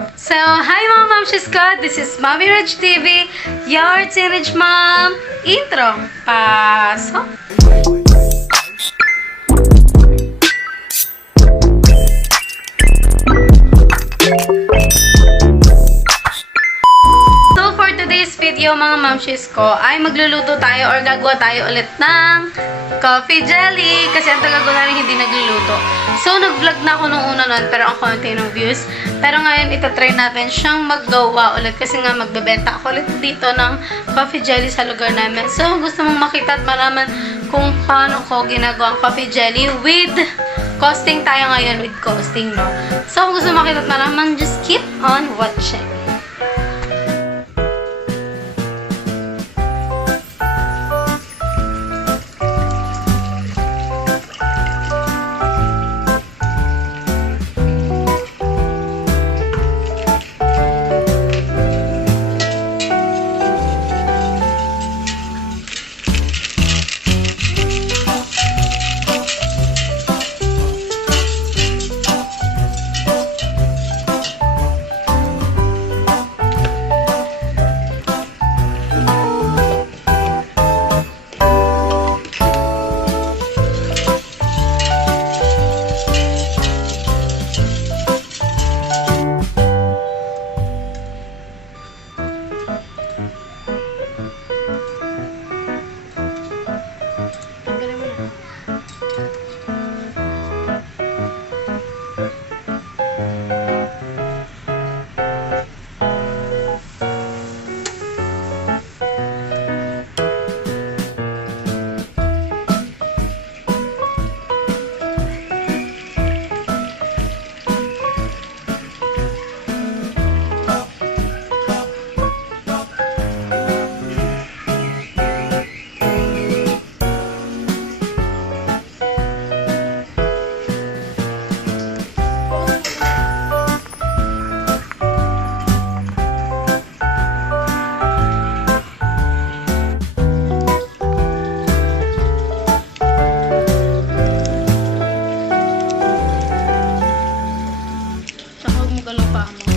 So, hi mga Mamshieeees ko! This is Mommy Reg TV, your teenage mom. Intro. Pasok! So, for today's video mga Mamshieeees ko, ay magluluto tayo or gagawa tayo ulit ng coffee jelly. Kasi ang tagal ko na rin hindi nagluluto. So, nag-vlog na ako nung una nun, pero ang konti ng views. Pero ngayon, itatry natin siyang maggawa ulit. Kasi nga, magbebenta ako ulit dito ng coffee jelly sa lugar namin. So, gusto mong makita at malaman kung paano ko ginagawa ang coffee jelly with costing tayo ngayon, with costing, no? So, kung gusto mong makita at malaman, just keep on watching. Tsaka huwag mo galaw pa mo.